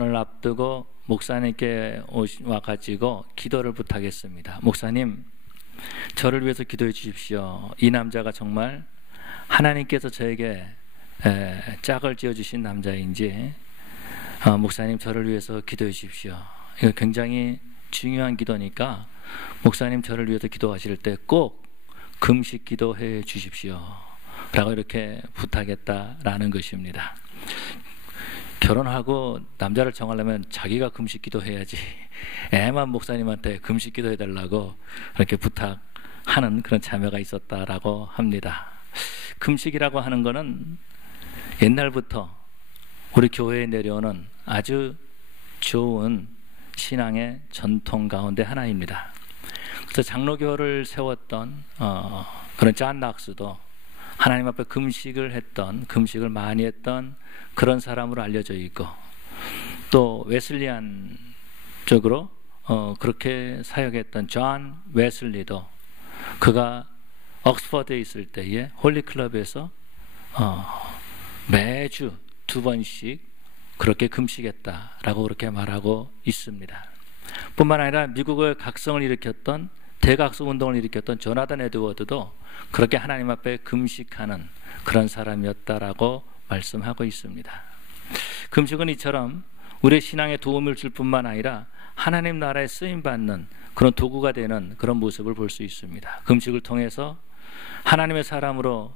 결혼을 앞두고 목사님께 와가지고 기도를 부탁했습니다. 목사님, 저를 위해서 기도해 주십시오. 이 남자가 정말 하나님께서 저에게 짝을 지어주신 남자인지 목사님 저를 위해서 기도해 주십시오. 이거 굉장히 중요한 기도니까 목사님 저를 위해서 기도하실 때 꼭 금식 기도해 주십시오 라고 이렇게 부탁했다라는 것입니다. 결혼하고 남자를 정하려면 자기가 금식 기도해야지 애만 목사님한테 금식 기도해달라고 그렇게 부탁하는 그런 자매가 있었다라고 합니다. 금식이라고 하는 것은 옛날부터 우리 교회에 내려오는 아주 좋은 신앙의 전통 가운데 하나입니다. 그래서 장로교를 세웠던 그런 존 낙스도 하나님 앞에 금식을 많이 했던 그런 사람으로 알려져 있고, 또 웨슬리안 쪽으로 그렇게 사역했던 존 웨슬리도 그가 옥스퍼드에 있을 때에 홀리클럽에서 매주 2번씩 그렇게 금식했다라고 그렇게 말하고 있습니다. 뿐만 아니라 미국의 각성을 일으켰던 대각성 운동을 일으켰던 조나단 에드워드도 그렇게 하나님 앞에 금식하는 그런 사람이었다라고 말씀하고 있습니다. 금식은 이처럼 우리의 신앙에 도움을 줄 뿐만 아니라 하나님 나라에 쓰임받는 그런 도구가 되는 그런 모습을 볼 수 있습니다. 금식을 통해서 하나님의 사람으로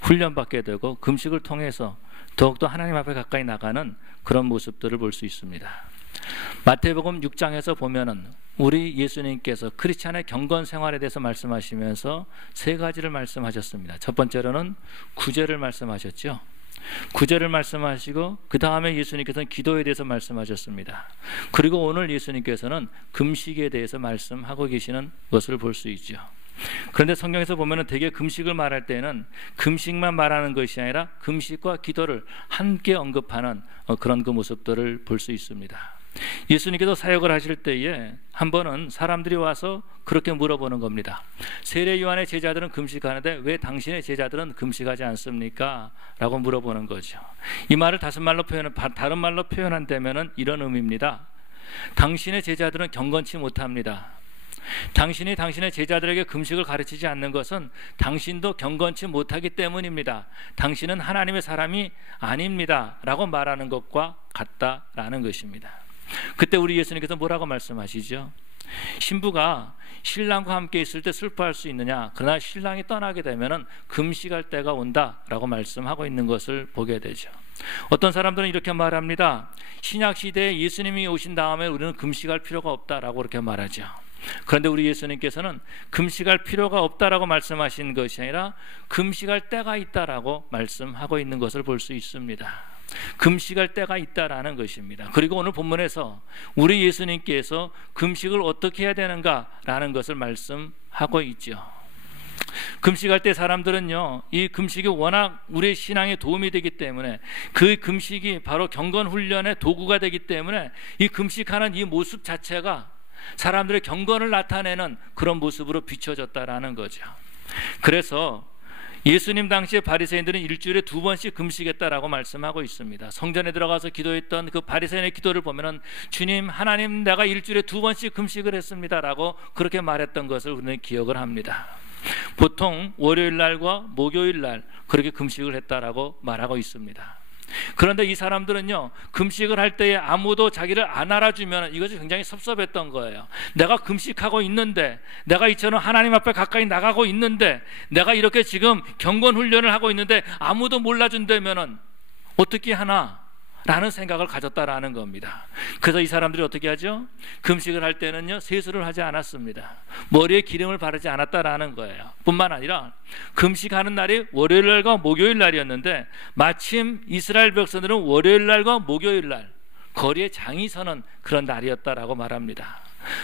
훈련받게 되고, 금식을 통해서 더욱더 하나님 앞에 가까이 나가는 그런 모습들을 볼 수 있습니다. 마태복음 6장에서 보면은 우리 예수님께서 크리스찬의 경건 생활에 대해서 말씀하시면서 세 가지를 말씀하셨습니다. 첫 번째로는 구제를 말씀하셨죠. 구제를 말씀하시고, 그 다음에 예수님께서는 기도에 대해서 말씀하셨습니다. 그리고 오늘 예수님께서는 금식에 대해서 말씀하고 계시는 것을 볼 수 있죠. 그런데 성경에서 보면은 대개 금식을 말할 때는 금식만 말하는 것이 아니라 금식과 기도를 함께 언급하는 그런 그 모습들을 볼 수 있습니다. 예수님께서 사역을 하실 때에 한 번은 사람들이 와서 그렇게 물어보는 겁니다. 세례 요한의 제자들은 금식하는데 왜 당신의 제자들은 금식하지 않습니까? 라고 물어보는 거죠. 이 말을 다른 말로 표현한다면은 이런 의미입니다. 당신의 제자들은 경건치 못합니다. 당신이 당신의 제자들에게 금식을 가르치지 않는 것은 당신도 경건치 못하기 때문입니다. 당신은 하나님의 사람이 아닙니다 라고 말하는 것과 같다라는 것입니다. 그때 우리 예수님께서 뭐라고 말씀하시죠? 신부가 신랑과 함께 있을 때 슬퍼할 수 있느냐? 그러나 신랑이 떠나게 되면 금식할 때가 온다라고 말씀하고 있는 것을 보게 되죠. 어떤 사람들은 이렇게 말합니다. 신약 시대에 예수님이 오신 다음에 우리는 금식할 필요가 없다라고 그렇게 말하죠. 그런데 우리 예수님께서는 금식할 필요가 없다라고 말씀하신 것이 아니라 금식할 때가 있다라고 말씀하고 있는 것을 볼 수 있습니다. 금식할 때가 있다라는 것입니다. 그리고 오늘 본문에서 우리 예수님께서 금식을 어떻게 해야 되는가라는 것을 말씀하고 있죠. 금식할 때 사람들은요, 이 금식이 워낙 우리의 신앙에 도움이 되기 때문에, 그 금식이 바로 경건 훈련의 도구가 되기 때문에 이 금식하는 이 모습 자체가 사람들의 경건을 나타내는 그런 모습으로 비춰졌다라는 거죠. 그래서 예수님 당시에 바리새인들은 일주일에 2번씩 금식했다라고 말씀하고 있습니다. 성전에 들어가서 기도했던 그 바리새인의 기도를 보면은 주님, 하나님, 내가 일주일에 2번씩 금식을 했습니다라고 그렇게 말했던 것을 우리는 기억을 합니다. 보통 월요일 날과 목요일 날 그렇게 금식을 했다라고 말하고 있습니다. 그런데 이 사람들은요, 금식을 할 때에 아무도 자기를 안 알아주면 이것이 굉장히 섭섭했던 거예요. 내가 금식하고 있는데, 내가 이처럼 하나님 앞에 가까이 나가고 있는데, 내가 이렇게 지금 경건 훈련을 하고 있는데 아무도 몰라준다면 어떻게 하나? 라는 생각을 가졌다라는 겁니다. 그래서 이 사람들이 어떻게 하죠? 금식을 할 때는요, 세수를 하지 않았습니다. 머리에 기름을 바르지 않았다라는 거예요. 뿐만 아니라 금식하는 날이 월요일 날과 목요일 날이었는데, 마침 이스라엘 백성들은 월요일 날과 목요일 날 거리에 장이 서는 그런 날이었다라고 말합니다.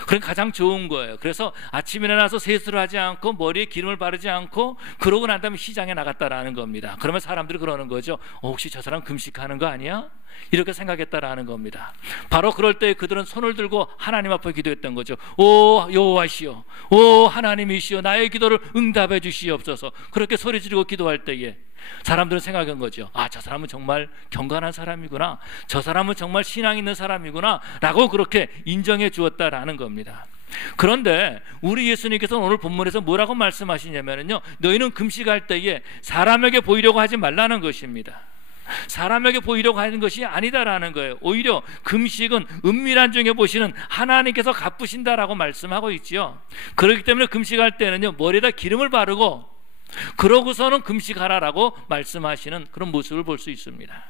그러니까 가장 좋은 거예요. 그래서 아침에 일어나서 세수를 하지 않고 머리에 기름을 바르지 않고 그러고 난 다음에 시장에 나갔다라는 겁니다. 그러면 사람들이 그러는 거죠. 혹시 저 사람 금식하는 거 아니야? 이렇게 생각했다라는 겁니다. 바로 그럴 때 그들은 손을 들고 하나님 앞에 기도했던 거죠. 오 여호와시여, 오 하나님이시여, 나의 기도를 응답해 주시옵소서. 그렇게 소리 지르고 기도할 때에 사람들은 생각한 거죠. 아, 저 사람은 정말 경건한 사람이구나, 저 사람은 정말 신앙 있는 사람이구나 라고 그렇게 인정해 주었다라는 겁니다. 그런데 우리 예수님께서는 오늘 본문에서 뭐라고 말씀하시냐면요, 너희는 금식할 때에 사람에게 보이려고 하지 말라는 것입니다. 사람에게 보이려고 하는 것이 아니다라는 거예요. 오히려 금식은 은밀한 중에 보시는 하나님께서 갚으신다라고 말씀하고 있지요. 그렇기 때문에 금식할 때는요, 머리에다 기름을 바르고 그러고서는 금식하라라고 말씀하시는 그런 모습을 볼 수 있습니다.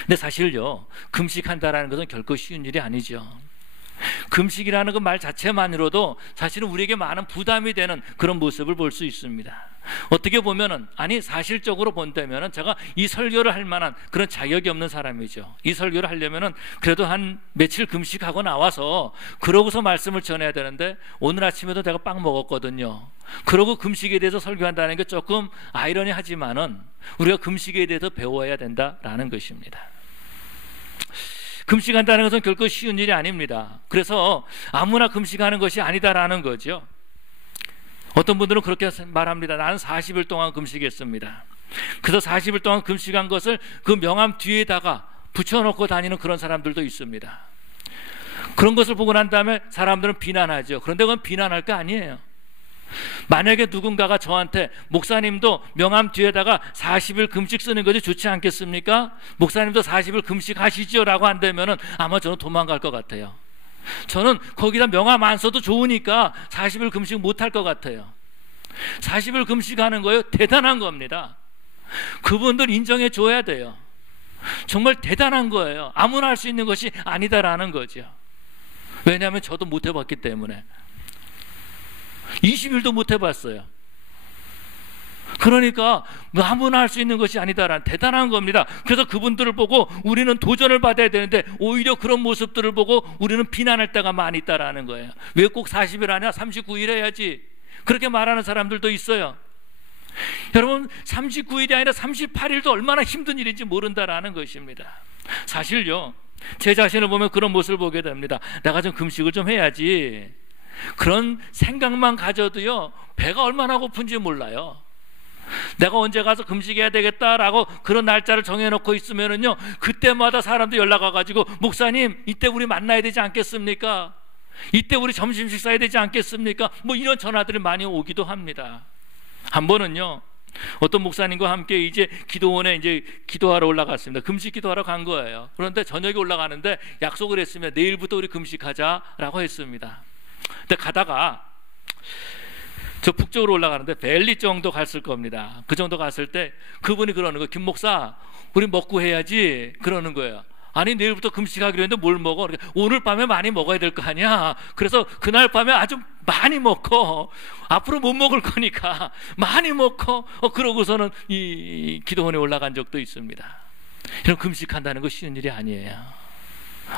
근데 사실요, 금식한다라는 것은 결코 쉬운 일이 아니죠. 금식이라는 그 말 자체만으로도 사실은 우리에게 많은 부담이 되는 그런 모습을 볼 수 있습니다. 어떻게 보면은, 아니 사실적으로 본다면은 제가 이 설교를 할 만한 그런 자격이 없는 사람이죠. 이 설교를 하려면은 그래도 한 며칠 금식하고 나와서 그러고서 말씀을 전해야 되는데, 오늘 아침에도 제가 빵 먹었거든요. 그러고 금식에 대해서 설교한다는 게 조금 아이러니하지만은 우리가 금식에 대해서 배워야 된다라는 것입니다. 금식한다는 것은 결코 쉬운 일이 아닙니다. 그래서 아무나 금식하는 것이 아니다라는 거죠. 어떤 분들은 그렇게 말합니다. 나는 40일 동안 금식했습니다. 그래서 40일 동안 금식한 것을 그 명함 뒤에다가 붙여놓고 다니는 그런 사람들도 있습니다. 그런 것을 보고 난 다음에 사람들은 비난하죠. 그런데 그건 비난할 게 아니에요. 만약에 누군가가 저한테 목사님도 명함 뒤에다가 40일 금식 쓰는 것이 좋지 않겠습니까? 목사님도 40일 금식하시죠 라고 한다면 아마 저는 도망갈 것 같아요. 저는 거기다 명함 안 써도 좋으니까 40일 금식 못할 것 같아요. 40일 금식하는 거예요, 대단한 겁니다. 그분들 인정해 줘야 돼요. 정말 대단한 거예요. 아무나 할 수 있는 것이 아니다라는 거죠. 왜냐하면 저도 못 해봤기 때문에. 20일도 못 해봤어요. 그러니까 아무나 할 수 있는 것이 아니다라는 대단한 겁니다. 그래서 그분들을 보고 우리는 도전을 받아야 되는데 오히려 그런 모습들을 보고 우리는 비난할 때가 많이 있다라는 거예요. 왜 꼭 40일 하냐? 39일 해야지. 그렇게 말하는 사람들도 있어요. 여러분, 39일이 아니라 38일도 얼마나 힘든 일인지 모른다라는 것입니다. 사실요, 제 자신을 보면 그런 모습을 보게 됩니다. 내가 좀 금식을 좀 해야지, 그런 생각만 가져도요, 배가 얼마나 고픈지 몰라요. 내가 언제 가서 금식해야 되겠다라고 그런 날짜를 정해놓고 있으면은요, 그때마다 사람들 연락 와가지고 목사님 이때 우리 만나야 되지 않겠습니까? 이때 우리 점심 식사해야 되지 않겠습니까? 뭐 이런 전화들이 많이 오기도 합니다. 한 번은요, 어떤 목사님과 함께 이제 기도원에 이제 기도하러 올라갔습니다. 금식 기도하러 간 거예요. 그런데 저녁에 올라가는데 약속을 했으면 내일부터 우리 금식하자라고 했습니다. 근데 가다가 저 북쪽으로 올라가는데 벨리 정도 갔을 겁니다. 그 정도 갔을 때 그분이 그러는 거예요. 김 목사, 우리 먹고 해야지. 그러는 거예요. 아니, 내일부터 금식하기로 했는데 뭘 먹어? 그러니까 오늘 밤에 많이 먹어야 될 거 아니야. 그래서 그날 밤에 아주 많이 먹고 앞으로 못 먹을 거니까 많이 먹고 그러고서는 이 기도원에 올라간 적도 있습니다. 이런 금식한다는 거 쉬운 일이 아니에요.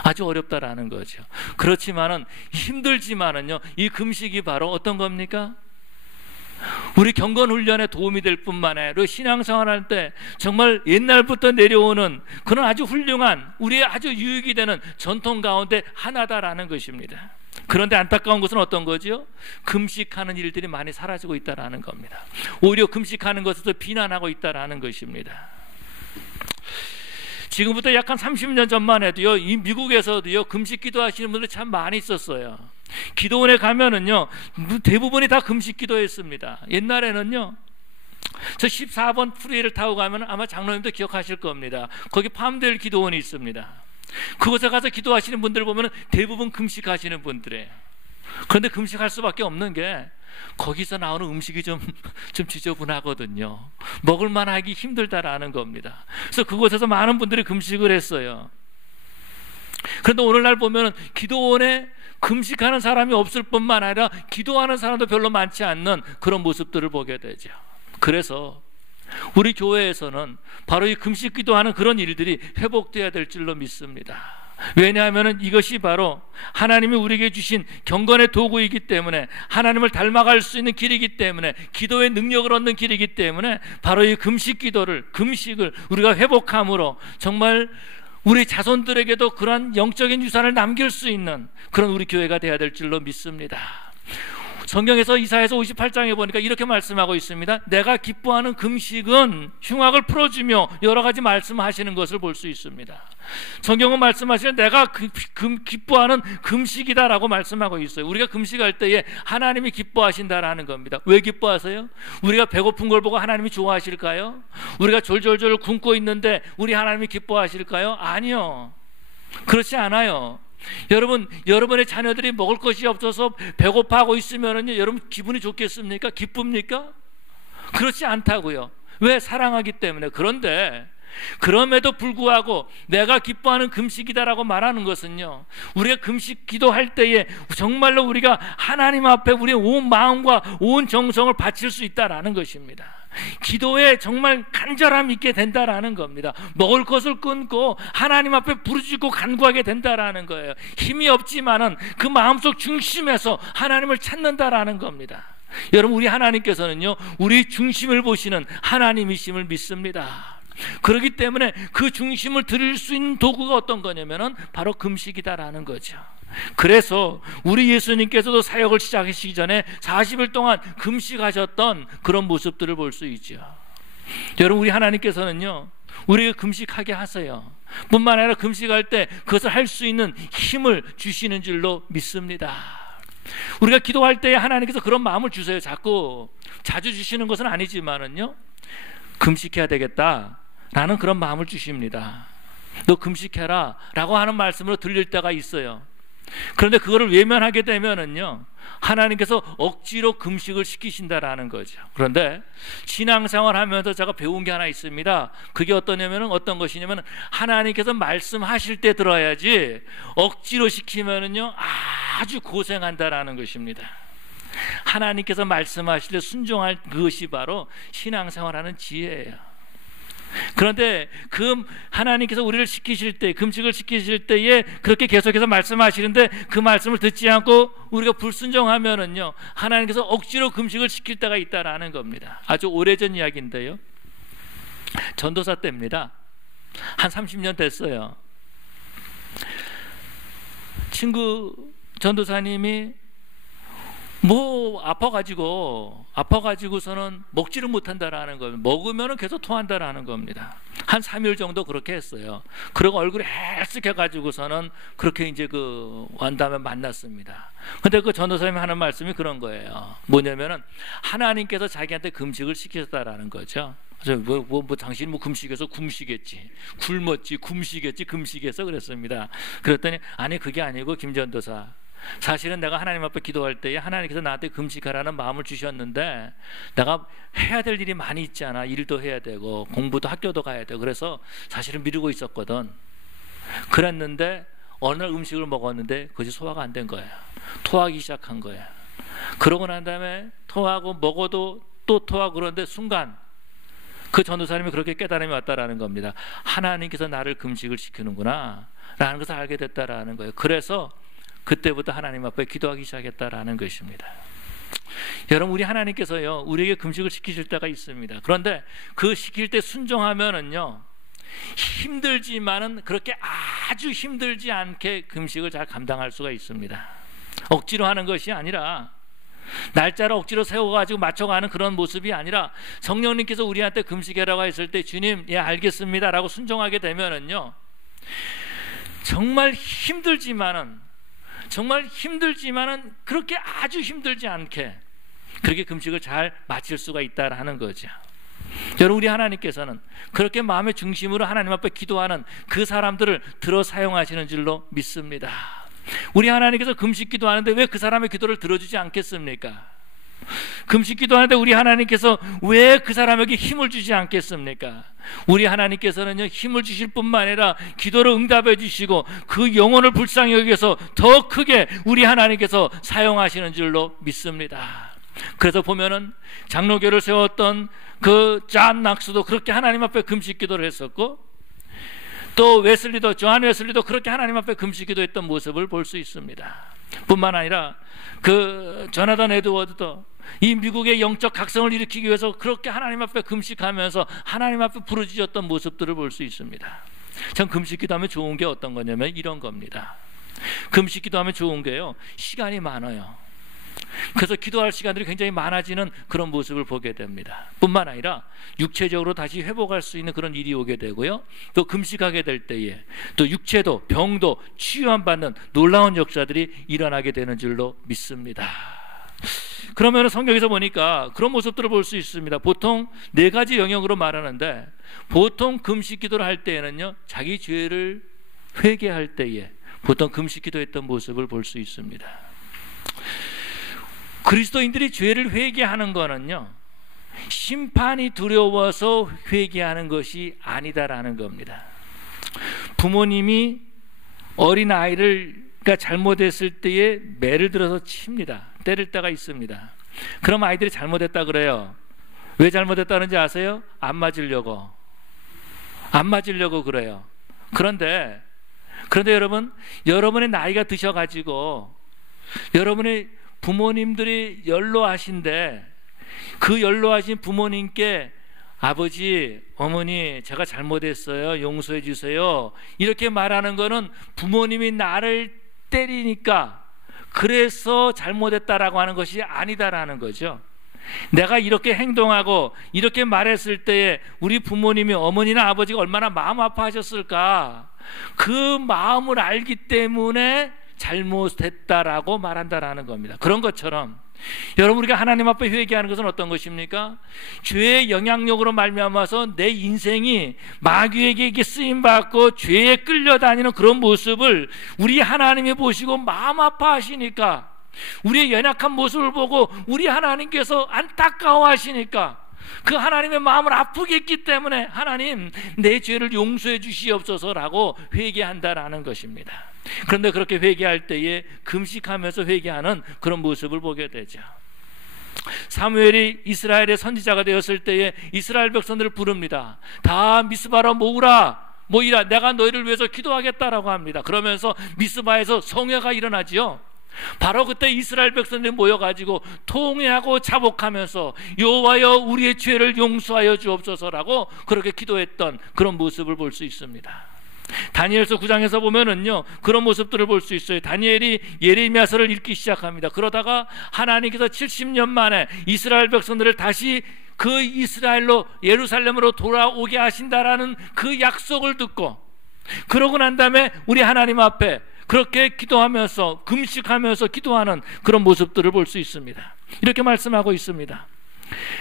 아주 어렵다라는 거죠. 그렇지만은 힘들지만은요, 이 금식이 바로 어떤 겁니까? 우리 경건 훈련에 도움이 될 뿐만 아니라 신앙생활할 때 정말 옛날부터 내려오는 그런 아주 훌륭한, 우리의 아주 유익이 되는 전통 가운데 하나다라는 것입니다. 그런데 안타까운 것은 어떤 거죠? 금식하는 일들이 많이 사라지고 있다라는 겁니다. 오히려 금식하는 것에서 비난하고 있다라는 것입니다. 지금부터 약 한 30년 전만 해도요, 이 미국에서도요, 금식 기도하시는 분들이 참 많이 있었어요. 기도원에 가면은요, 대부분이 다 금식 기도했습니다. 옛날에는요, 저 14번 프리웨이를 타고 가면 아마 장로님도 기억하실 겁니다. 거기 팜데일 기도원이 있습니다. 그곳에 가서 기도하시는 분들 보면 대부분 금식하시는 분들이에요. 그런데 금식할 수밖에 없는 게 거기서 나오는 음식이 좀 지저분하거든요. 먹을만 하기 힘들다라는 겁니다. 그래서 그곳에서 많은 분들이 금식을 했어요. 그런데 오늘날 보면 기도원에 금식하는 사람이 없을 뿐만 아니라 기도하는 사람도 별로 많지 않는 그런 모습들을 보게 되죠. 그래서 우리 교회에서는 바로 이 금식 기도하는 그런 일들이 회복되어야 될 줄로 믿습니다. 왜냐하면 이것이 바로 하나님이 우리에게 주신 경건의 도구이기 때문에, 하나님을 닮아갈 수 있는 길이기 때문에, 기도의 능력을 얻는 길이기 때문에 바로 이 금식을 우리가 회복함으로 정말 우리 자손들에게도 그러한 영적인 유산을 남길 수 있는 그런 우리 교회가 되어야 될 줄로 믿습니다. 성경에서 이사야서 58장에 보니까 이렇게 말씀하고 있습니다. 내가 기뻐하는 금식은 흉악을 풀어주며 여러 가지 말씀하시는 것을 볼 수 있습니다. 성경은 말씀하시는 내가 기뻐하는 금식이다라고 말씀하고 있어요. 우리가 금식할 때에 하나님이 기뻐하신다라는 겁니다. 왜 기뻐하세요? 우리가 배고픈 걸 보고 하나님이 좋아하실까요? 우리가 졸졸졸 굶고 있는데 우리 하나님이 기뻐하실까요? 아니요, 그렇지 않아요. 여러분, 여러분의 자녀들이 먹을 것이 없어서 배고파하고 있으면은요, 여러분 기분이 좋겠습니까? 기쁩니까? 그렇지 않다고요. 왜? 사랑하기 때문에. 그런데 그럼에도 불구하고 내가 기뻐하는 금식이다라고 말하는 것은요, 우리가 금식 기도할 때에 정말로 우리가 하나님 앞에 우리의 온 마음과 온 정성을 바칠 수 있다라는 것입니다. 기도에 정말 간절함이 있게 된다라는 겁니다. 먹을 것을 끊고 하나님 앞에 부르짖고 간구하게 된다라는 거예요. 힘이 없지만은 그 마음속 중심에서 하나님을 찾는다라는 겁니다. 여러분, 우리 하나님께서는요, 우리 중심을 보시는 하나님이심을 믿습니다. 그렇기 때문에 그 중심을 드릴 수 있는 도구가 어떤 거냐면은 바로 금식이다라는 거죠. 그래서 우리 예수님께서도 사역을 시작하시기 전에 40일 동안 금식하셨던 그런 모습들을 볼 수 있죠. 여러분, 우리 하나님께서는요, 우리에게 금식하게 하세요. 뿐만 아니라 금식할 때 그것을 할 수 있는 힘을 주시는 줄로 믿습니다. 우리가 기도할 때 하나님께서 그런 마음을 주세요. 자주 주시는 것은 아니지만은요, 금식해야 되겠다라는 그런 마음을 주십니다. 너 금식해라 라고 하는 말씀으로 들릴 때가 있어요. 그런데 그거를 외면하게 되면은요, 하나님께서 억지로 금식을 시키신다라는 거죠. 그런데 신앙생활 하면서 제가 배운 게 하나 있습니다. 그게 어떤 것이냐면, 하나님께서 말씀하실 때 들어야지 억지로 시키면은요 아주 고생한다라는 것입니다. 하나님께서 말씀하실 때 순종할 그것이 바로 신앙생활하는 지혜예요. 그런데 그 하나님께서 우리를 시키실 때, 금식을 시키실 때에 그렇게 계속해서 말씀하시는데 그 말씀을 듣지 않고 우리가 불순종하면은요, 하나님께서 억지로 금식을 시킬 때가 있다라는 겁니다. 아주 오래전 이야기인데요, 전도사 때입니다. 한 30년 됐어요. 친구 전도사님이 아파가지고서는 먹지를 못한다라는 겁니다. 먹으면 계속 토한다라는 겁니다. 한 3일 정도 그렇게 했어요. 그리고 얼굴이 헬쓱해가지고서는 그렇게 이제 다음에 만났습니다. 근데 그 전도사님이 하는 말씀이 그런 거예요. 뭐냐면은 하나님께서 자기한테 금식을 시키셨다라는 거죠. 당신 금식해서 굶시겠지, 굶었지, 굶시겠지, 금식해서 그랬습니다. 그랬더니 아니, 그게 아니고 김 전도사, 사실은 내가 하나님 앞에 기도할 때에 하나님께서 나한테 금식하라는 마음을 주셨는데 내가 해야 될 일이 많이 있잖아. 일도 해야 되고 공부도 학교도 가야 되고 그래서 사실은 미루고 있었거든. 그랬는데 어느 날 음식을 먹었는데 그것이 소화가 안 된 거예요. 토하기 시작한 거예요. 그러고 난 다음에 토하고 먹어도 또 토하고, 그런데 순간 그 전도사님이 그렇게 깨달음이 왔다라는 겁니다. 하나님께서 나를 금식을 시키는구나 라는 것을 알게 됐다라는 거예요. 그래서 그때부터 하나님 앞에 기도하기 시작했다라는 것입니다. 여러분, 우리 하나님께서요, 우리에게 금식을 시키실 때가 있습니다. 그런데 그 시킬 때 순종하면은요, 힘들지만은 그렇게 아주 힘들지 않게 금식을 잘 감당할 수가 있습니다. 억지로 하는 것이 아니라, 날짜를 억지로 세워가지고 맞춰가는 그런 모습이 아니라, 성령님께서 우리한테 금식해라고 했을 때 주님, 예, 알겠습니다 라고 순종하게 되면은요, 정말 힘들지만은 그렇게 아주 힘들지 않게 그렇게 금식을 잘 마칠 수가 있다라는 거죠. 여러분, 우리 하나님께서는 그렇게 마음의 중심으로 하나님 앞에 기도하는 그 사람들을 들어 사용하시는 줄로 믿습니다. 우리 하나님께서 금식 기도하는데 왜 그 사람의 기도를 들어주지 않겠습니까? 금식 기도하는데 우리 하나님께서 왜 그 사람에게 힘을 주지 않겠습니까? 우리 하나님께서는요, 힘을 주실 뿐만 아니라 기도를 응답해 주시고 그 영혼을 불쌍히 여기서 더 크게 우리 하나님께서 사용하시는 줄로 믿습니다. 그래서 보면은 장로교를 세웠던 그 존 낙스도 그렇게 하나님 앞에 금식 기도를 했었고, 또 존 웨슬리도 그렇게 하나님 앞에 금식 기도했던 모습을 볼 수 있습니다. 뿐만 아니라 그 조나단 에드워드도 이 미국의 영적 각성을 일으키기 위해서 그렇게 하나님 앞에 금식하면서 하나님 앞에 부르짖었던 모습들을 볼 수 있습니다. 참, 금식 기도하면 좋은 게 어떤 거냐면 이런 겁니다. 금식 기도하면 좋은 게요, 시간이 많아요. 그래서 기도할 시간들이 굉장히 많아지는 그런 모습을 보게 됩니다. 뿐만 아니라 육체적으로 다시 회복할 수 있는 그런 일이 오게 되고요. 또 금식하게 될 때에 또 육체도 병도 치유받는 놀라운 역사들이 일어나게 되는 줄로 믿습니다. 그러면 성경에서 보니까 그런 모습들을 볼 수 있습니다. 보통 네 가지 영역으로 말하는데, 보통 금식 기도를 할 때에는요, 자기 죄를 회개할 때에 보통 금식 기도했던 모습을 볼 수 있습니다. 그리스도인들이 죄를 회개하는 거는요, 심판이 두려워서 회개하는 것이 아니다라는 겁니다. 부모님이 어린아이가 잘못했을 때에 매를 들어서 칩니다. 때릴 때가 있습니다. 그럼 아이들이 잘못했다 그래요. 왜 잘못했다는지 아세요? 안 맞으려고 그래요. 그런데 여러분, 여러분의 나이가 드셔가지고 여러분의 부모님들이 연로하신데, 그 연로하신 부모님께 아버지, 어머니, 제가 잘못했어요, 용서해 주세요, 이렇게 말하는 거는 부모님이 나를 때리니까 그래서 잘못했다라고 하는 것이 아니다라는 거죠. 내가 이렇게 행동하고 이렇게 말했을 때에 우리 부모님이, 어머니나 아버지가 얼마나 마음 아파하셨을까, 그 마음을 알기 때문에 잘못했다라고 말한다라는 겁니다. 그런 것처럼 여러분, 우리가 하나님 앞에 회개하는 것은 어떤 것입니까? 죄의 영향력으로 말미암아서 내 인생이 마귀에게 쓰임받고 죄에 끌려다니는 그런 모습을 우리 하나님이 보시고 마음 아파하시니까, 우리의 연약한 모습을 보고 우리 하나님께서 안타까워하시니까 그 하나님의 마음을 아프게 했기 때문에 하나님, 내 죄를 용서해 주시옵소서라고 회개한다라는 것입니다. 그런데 그렇게 회개할 때에 금식하면서 회개하는 그런 모습을 보게 되죠. 사무엘이 이스라엘의 선지자가 되었을 때에 이스라엘 백성들을 부릅니다. 다 미스바로 모이라, 내가 너희를 위해서 기도하겠다라고 합니다. 그러면서 미스바에서 성회가 일어나지요. 바로 그때 이스라엘 백성들이 모여가지고 통회하고 자복하면서 여호와여, 우리의 죄를 용서하여 주옵소서라고 그렇게 기도했던 그런 모습을 볼 수 있습니다. 다니엘서 9장에서 보면은요, 그런 모습들을 볼 수 있어요. 다니엘이 예레미야서를 읽기 시작합니다. 그러다가 하나님께서 70년 만에 이스라엘 백성들을 다시 그 이스라엘로, 예루살렘으로 돌아오게 하신다라는 그 약속을 듣고, 그러고 난 다음에 우리 하나님 앞에 그렇게 기도하면서 금식하면서 기도하는 그런 모습들을 볼 수 있습니다. 이렇게 말씀하고 있습니다.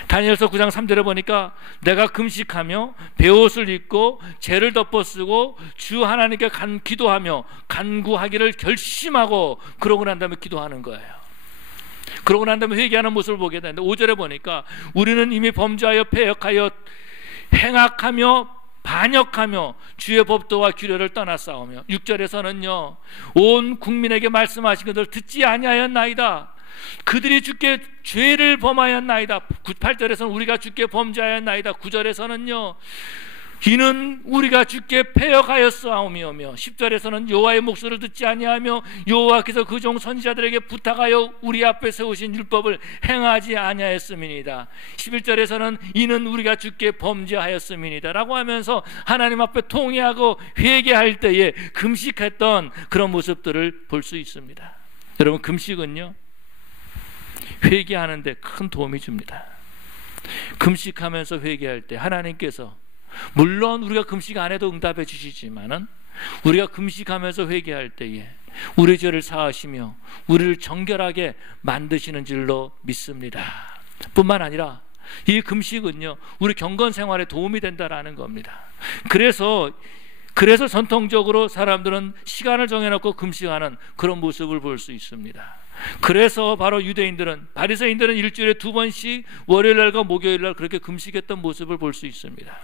다니엘서 9장 3절에 보니까 내가 금식하며 베옷을 입고 죄를 덮어쓰고 주 하나님께 기도하며 간구하기를 결심하고, 그러고 난 다음에 기도하는 거예요. 그러고 난 다음에 회개하는 모습을 보게 되는데, 5절에 보니까 우리는 이미 범죄하여 패역하여 행악하며 반역하며 주의 법도와 규례를 떠나 싸우며, 6절에서는요, 온 국민에게 말씀하신 것을 듣지 아니하였나이다. 그들이 주께 죄를 범하였나이다. 8절에서는 우리가 주께 범죄하였나이다. 9절에서는요, 이는 우리가 주께 패역하였사오며, 10절에서는 여호와의 목소리를 듣지 아니하며 여호와께서 그 종 선지자들에게 부탁하여 우리 앞에 세우신 율법을 행하지 아니하였음이니이다. 11절에서는 이는 우리가 주께 범죄하였음이니이다 라고 하면서 하나님 앞에 통회하고 회개할 때에 금식했던 그런 모습들을 볼 수 있습니다. 여러분, 금식은요, 회개하는 데 큰 도움이 줍니다. 금식하면서 회개할 때 하나님께서, 물론 우리가 금식 안 해도 응답해 주시지만은, 우리가 금식하면서 회개할 때에 우리 죄를 사하시며 우리를 정결하게 만드시는 줄로 믿습니다. 뿐만 아니라 이 금식은요, 우리 경건 생활에 도움이 된다라는 겁니다. 그래서 전통적으로 사람들은 시간을 정해놓고 금식하는 그런 모습을 볼 수 있습니다. 그래서 바로 유대인들은, 바리새인들은 일주일에 2번씩 월요일날과 목요일날 그렇게 금식했던 모습을 볼 수 있습니다.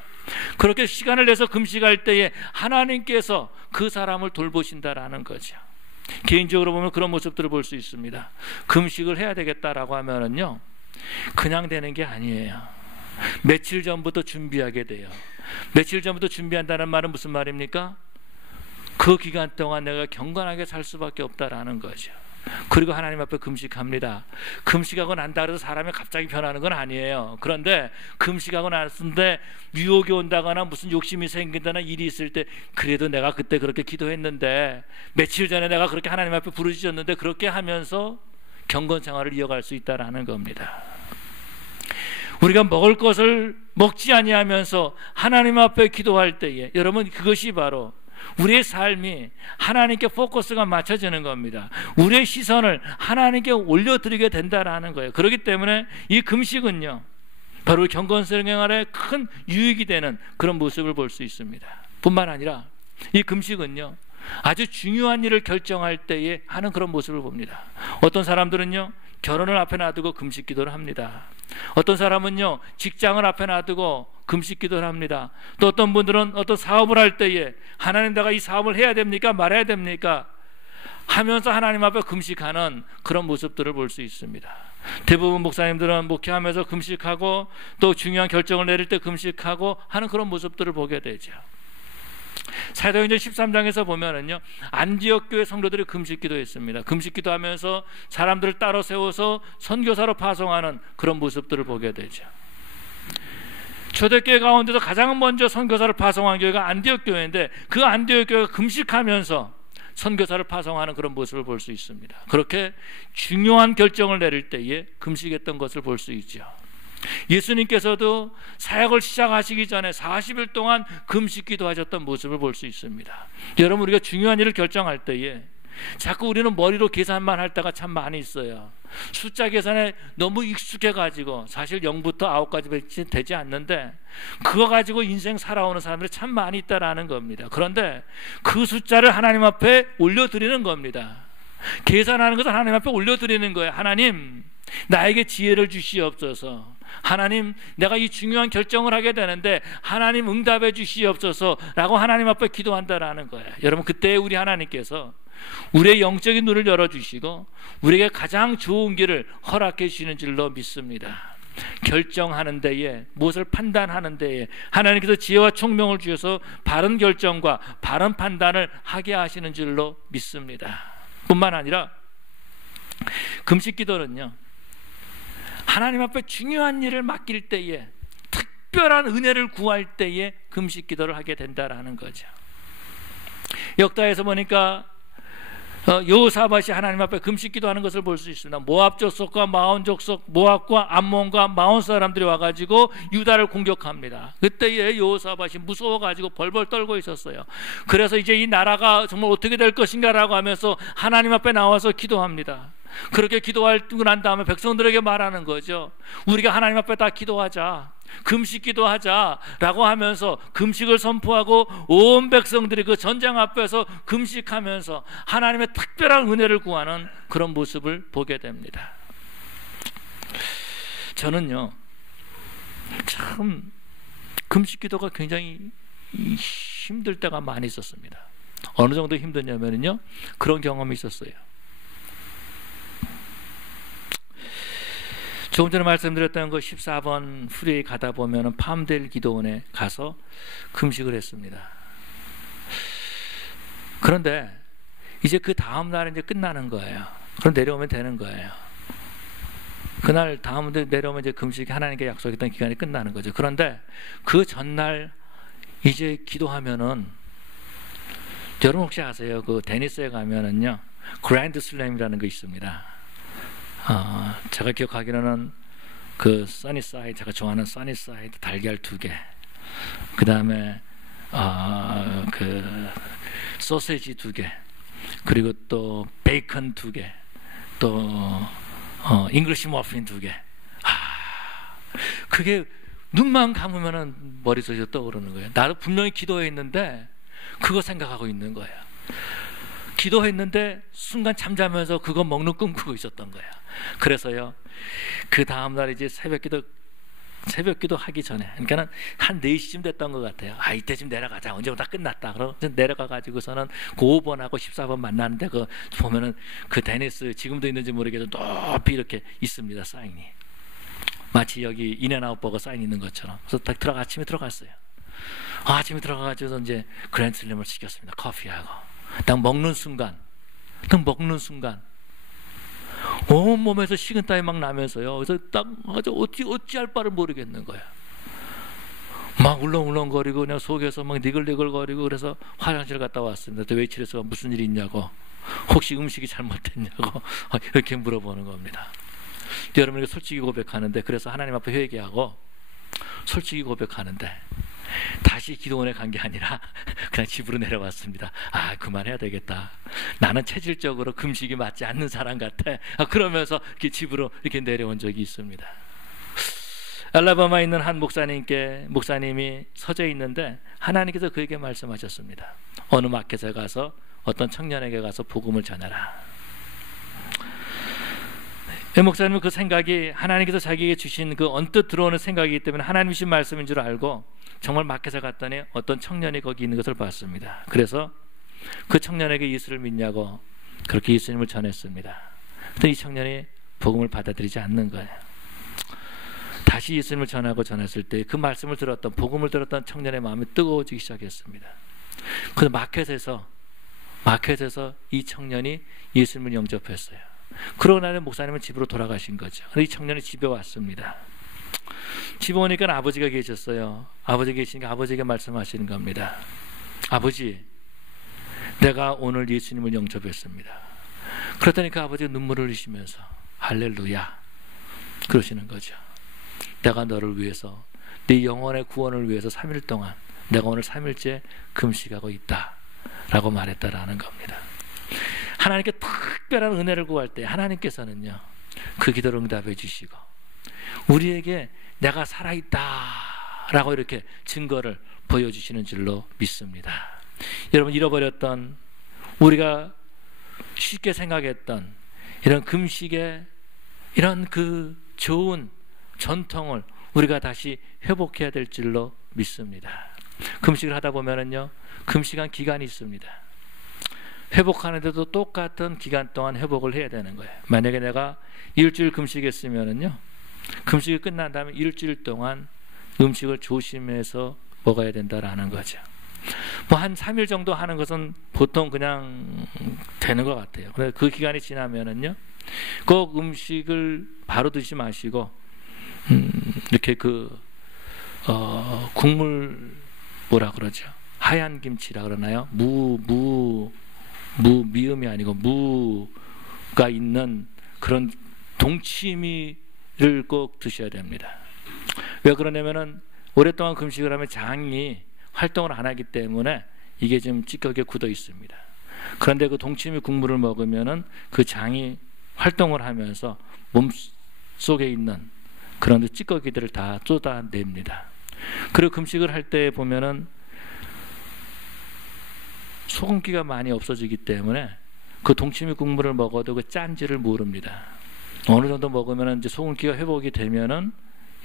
그렇게 시간을 내서 금식할 때에 하나님께서 그 사람을 돌보신다라는 거죠. 개인적으로 보면 그런 모습들을 볼 수 있습니다. 금식을 해야 되겠다라고 하면은요, 그냥 되는 게 아니에요. 며칠 전부터 준비하게 돼요. 며칠 전부터 준비한다는 말은 무슨 말입니까? 그 기간 동안 내가 경건하게 살 수밖에 없다라는 거죠. 그리고 하나님 앞에 금식합니다. 금식하고 난다 그래서 사람이 갑자기 변하는 건 아니에요. 그런데 금식하고 났는데 유혹이 온다거나 무슨 욕심이 생긴다나 일이 있을 때, 그래도 내가 그때 그렇게 기도했는데, 며칠 전에 내가 그렇게 하나님 앞에 부르짖었는데, 그렇게 하면서 경건 생활을 이어갈 수 있다라는 겁니다. 우리가 먹을 것을 먹지 아니하면서 하나님 앞에 기도할 때에 여러분 그것이 바로 우리의 삶이 하나님께 포커스가 맞춰지는 겁니다. 우리의 시선을 하나님께 올려드리게 된다라는 거예요. 그렇기 때문에 이 금식은요 바로 경건생활에 큰 유익이 되는 그런 모습을 볼 수 있습니다. 뿐만 아니라 이 금식은요 아주 중요한 일을 결정할 때에 하는 그런 모습을 봅니다. 어떤 사람들은요 결혼을 앞에 놔두고 금식 기도를 합니다. 어떤 사람은요 직장을 앞에 놔두고 금식 기도를 합니다. 또 어떤 분들은 어떤 사업을 할 때에 하나님 내가 이 사업을 해야 됩니까 말아야 됩니까 하면서 하나님 앞에 금식하는 그런 모습들을 볼 수 있습니다. 대부분 목사님들은 목회하면서 금식하고 또 중요한 결정을 내릴 때 금식하고 하는 그런 모습들을 보게 되죠. 사도행전 13장에서 보면은요 안디옥 교회 성도들이 금식 기도했습니다. 금식 기도하면서 사람들을 따로 세워서 선교사로 파송하는 그런 모습들을 보게 되죠. 초대교회 가운데도 가장 먼저 선교사를 파송한 교회가 안디옥 교회인데 그 안디옥 교회가 금식하면서 선교사를 파송하는 그런 모습을 볼 수 있습니다. 그렇게 중요한 결정을 내릴 때에 금식했던 것을 볼 수 있죠. 예수님께서도 사역을 시작하시기 전에 40일 동안 금식 기도하셨던 모습을 볼 수 있습니다. 여러분 우리가 중요한 일을 결정할 때에 자꾸 우리는 머리로 계산만 할 때가 참 많이 있어요. 숫자 계산에 너무 익숙해가지고 사실 0부터 9까지 되지 않는데 그거 가지고 인생 살아오는 사람들이 참 많이 있다라는 겁니다. 그런데 그 숫자를 하나님 앞에 올려드리는 겁니다. 계산하는 것을 하나님 앞에 올려드리는 거예요. 하나님 나에게 지혜를 주시옵소서. 하나님 내가 이 중요한 결정을 하게 되는데 하나님 응답해 주시옵소서 라고 하나님 앞에 기도한다라는 거예요. 여러분 그때 우리 하나님께서 우리의 영적인 눈을 열어주시고 우리에게 가장 좋은 길을 허락해 주시는 줄로 믿습니다. 결정하는 데에 무엇을 판단하는 데에 하나님께서 지혜와 총명을 주셔서 바른 결정과 바른 판단을 하게 하시는 줄로 믿습니다. 뿐만 아니라 금식 기도는요 하나님 앞에 중요한 일을 맡길 때에 특별한 은혜를 구할 때에 금식 기도를 하게 된다라는 거죠. 역다에서 보니까 여호사밧이 하나님 앞에 금식 기도하는 것을 볼 수 있습니다. 모압 족속과 마온 족속, 모압과 암몬과 마온 사람들이 와가지고 유다를 공격합니다. 그때에 여호사밧이 무서워가지고 벌벌 떨고 있었어요. 그래서 이제 이 나라가 정말 어떻게 될 것인가라고 하면서 하나님 앞에 나와서 기도합니다. 그렇게 기도하고 난 다음에 백성들에게 말하는 거죠. 우리가 하나님 앞에 다 기도하자, 금식 기도하자라고 하면서 금식을 선포하고 온 백성들이 그 전쟁 앞에서 금식하면서 하나님의 특별한 은혜를 구하는 그런 모습을 보게 됩니다. 저는요 참 금식 기도가 굉장히 힘들 때가 많이 있었습니다. 어느 정도 힘드냐면요 그런 경험이 있었어요. 조금 전에 말씀드렸던 그 14번 프리웨이 가다 보면 팜데일 기도원에 가서 금식을 했습니다. 그런데 이제 그 다음 날은 이제 끝나는 거예요. 그럼 내려오면 되는 거예요. 그날 다음 날 내려오면 이제 금식이 하나님께 약속했던 기간이 끝나는 거죠. 그런데 그 전날 이제 기도하면은 여러분 혹시 아세요? 그 테니스에 가면은요 그랜드 슬램이라는 거 있습니다. 제가 기억하기로는 그 써니사이드, 제가 좋아하는 써니사이드 달걀 2개, 그 다음에 그 소세지 2개, 그리고 또 베이컨 2개, 또 잉글리시 머핀 2개. 그게 눈만 감으면은 머릿속에 떠오르는 거예요. 나도 분명히 기도했는데 그거 생각하고 있는 거예요. 기도했는데 순간 잠자면서 그거 먹는 꿈꾸고 있었던 거예요. 그래서요 그 다음날 이제 새벽기도 하기 전에, 그러니까는 한 4시쯤 됐던 것 같아요. 이때쯤 내려가자, 언제부터 끝났다. 그럼 내려가가지고서는 그 5번하고 14번 만나는데 그 보면은 그 데니스 지금도 있는지 모르겠도 높이 이렇게 있습니다. 사인이 마치 여기 인앤아웃버거 사인 있는 것처럼. 그래서 딱 아침에 들어갔어요. 아침에 들어가가지고 이제 그랜드슬램을 시켰습니다. 커피하고 딱 먹는 순간 온몸에서 식은땀이 막 나면서요. 그래서 딱 어찌할 바를 모르겠는 거야. 막 울렁울렁거리고 그냥 속에서 막 니글니글거리고. 그래서 화장실 갔다 왔습니다. 또 웨이트레스가 무슨 일이 있냐고 혹시 음식이 잘못됐냐고 이렇게 물어보는 겁니다. 여러분에게 솔직히 고백하는데, 그래서 하나님 앞에 회개하고 솔직히 고백하는데 다시 기도원에 간 게 아니라 그냥 집으로 내려왔습니다. 아, 그만해야 되겠다. 나는 체질적으로 금식이 맞지 않는 사람 같아. 그러면서 이렇게 집으로 이렇게 내려온 적이 있습니다. 알라바마에 있는 한 목사님이 서재 있는데 하나님께서 그에게 말씀하셨습니다. 어느 마켓에 가서 어떤 청년에게 가서 복음을 전하라. 목사님은 그 생각이 하나님께서 자기에게 주신 그 언뜻 들어오는 생각이기 때문에 하나님 주신 말씀인 줄 알고 정말 마켓에 갔더니 어떤 청년이 거기 있는 것을 봤습니다. 그래서 그 청년에게 예수를 믿냐고 그렇게 예수님을 전했습니다. 그런데 이 청년이 복음을 받아들이지 않는 거예요. 다시 예수님을 전했을 때 그 말씀을 들었던, 복음을 들었던 청년의 마음이 뜨거워지기 시작했습니다. 그 마켓에서 이 청년이 예수님을 영접했어요. 그러고 나면 목사님은 집으로 돌아가신 거죠. 이 청년이 집에 왔습니다. 집에 오니까 아버지가 계셨어요. 아버지 계시니까 아버지에게 말씀하시는 겁니다. 아버지, 내가 오늘 예수님을 영접했습니다. 그랬더니 그 아버지가 눈물을 흘리시면서 할렐루야 그러시는 거죠. 내가 너를 위해서, 네 영혼의 구원을 위해서 3일 동안 내가 오늘 3일째 금식하고 있다 라고 말했다라는 겁니다. 하나님께 특별한 은혜를 구할 때 하나님께서는요, 그 기도를 응답해 주시고 우리에게 내가 살아있다 라고 이렇게 증거를 보여주시는 줄로 믿습니다. 여러분, 잃어버렸던, 우리가 쉽게 생각했던 이런 금식의 이런 그 좋은 전통을 우리가 다시 회복해야 될 줄로 믿습니다. 금식을 하다 보면은요, 금식한 기간이 있습니다. 회복하는데도 똑같은 기간 동안 회복을 해야 되는 거예요. 만약에 내가 일주일 금식했으면은요, 금식이 끝난 다음에 일주일 동안 음식을 조심해서 먹어야 된다라는 거죠. 뭐 한 3일 정도 하는 것은 보통 그냥 되는 것 같아요. 그래서 그 기간이 지나면은요, 꼭 음식을 바로 드시지 마시고 이렇게 국물 뭐라 그러죠? 하얀 김치라 그러나요? 미음이 아니고 무가 있는 그런 동치미를 꼭 드셔야 됩니다. 왜 그러냐면은 오랫동안 금식을 하면 장이 활동을 안 하기 때문에 이게 지금 찌꺼기에 굳어 있습니다. 그런데 그 동치미 국물을 먹으면은 그 장이 활동을 하면서 몸 속에 있는 그런 찌꺼기들을 다 쏟아냅니다. 그리고 금식을 할 때 보면은 소금기가 많이 없어지기 때문에 그 동치미 국물을 먹어도 그 짠지를 모릅니다. 어느 정도 먹으면 이제 소금기가 회복이 되면은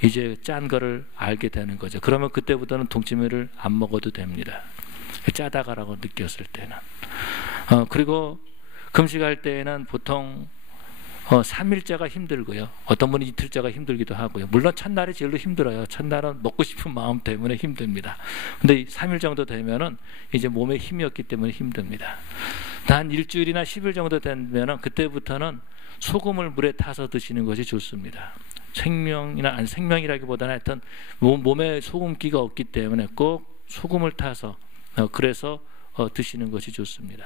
이제 짠 거를 알게 되는 거죠. 그러면 그때부터는 동치미를 안 먹어도 됩니다. 짜다가라고 느꼈을 때는. 그리고 금식할 때에는 보통 3일째가 힘들고요. 어떤 분은 이틀째가 힘들기도 하고요. 물론 첫날이 제일 힘들어요. 첫날은 먹고 싶은 마음 때문에 힘듭니다. 근데 3일 정도 되면은 이제 몸에 힘이 없기 때문에 힘듭니다. 한 일주일이나 10일 정도 되면은 그때부터는 소금을 물에 타서 드시는 것이 좋습니다. 생명이라기보다는 하여튼 몸에 소금기가 없기 때문에 꼭 소금을 타서 그래서 드시는 것이 좋습니다.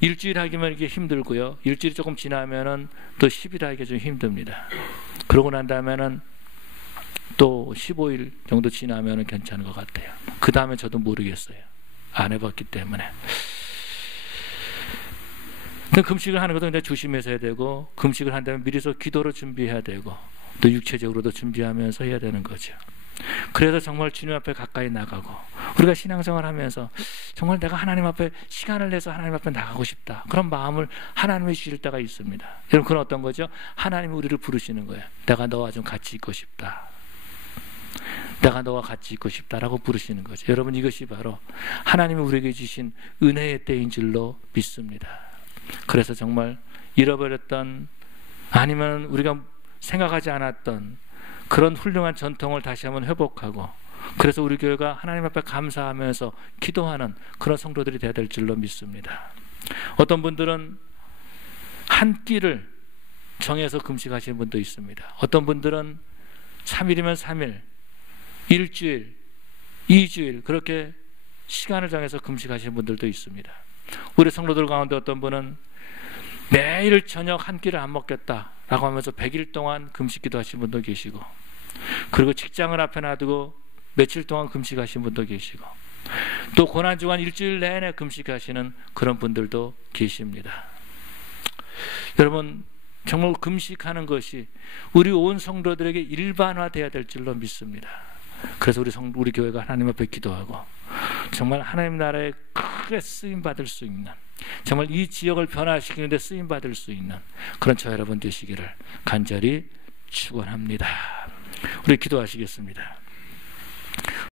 일주일 하기면 이게 힘들고요. 일주일이 조금 지나면은 또 10일 하기가 좀 힘듭니다. 그러고 난 다음에는 또 15일 정도 지나면은 괜찮은 것 같아요. 그 다음에 저도 모르겠어요. 안 해봤기 때문에. 금식을 하는 것도 굉장히 조심해서 해야 되고, 금식을 한다면 미리서 기도로 준비해야 되고, 또 육체적으로도 준비하면서 해야 되는 거죠. 그래서 정말 주님 앞에 가까이 나가고, 우리가 신앙생활 하면서 정말 내가 하나님 앞에 시간을 내서 하나님 앞에 나가고 싶다, 그런 마음을 하나님이 주실 때가 있습니다. 여러분, 그건 어떤 거죠? 하나님이 우리를 부르시는 거예요. 내가 너와 좀 같이 있고 싶다, 내가 너와 같이 있고 싶다라고 부르시는 거죠. 여러분, 이것이 바로 하나님이 우리에게 주신 은혜의 때인 줄로 믿습니다. 그래서 정말 잃어버렸던, 아니면 우리가 생각하지 않았던 그런 훌륭한 전통을 다시 한번 회복하고, 그래서 우리 교회가 하나님 앞에 감사하면서 기도하는 그런 성도들이 되어야 될 줄로 믿습니다. 어떤 분들은 한 끼를 정해서 금식하시는 분도 있습니다. 어떤 분들은 3일이면 3일, 일주일, 2주일 그렇게 시간을 정해서 금식하시는 분들도 있습니다. 우리 성도들 가운데 어떤 분은 매일 저녁 한 끼를 안 먹겠다라고 하면서 100일 동안 금식기도 하신 분도 계시고, 그리고 직장을 앞에 놔두고 며칠 동안 금식하신 분도 계시고, 또 고난주간 일주일 내내 금식하시는 그런 분들도 계십니다. 여러분, 정말 금식하는 것이 우리 온 성도들에게 일반화되어야 될 줄로 믿습니다. 그래서 우리 교회가 하나님 앞에 기도하고 정말 하나님 나라에 크게 쓰임받을 수 있는, 정말 이 지역을 변화시키는 데 쓰임받을 수 있는 그런 저 여러분 되시기를 간절히 축원합니다. 우리 기도하시겠습니다.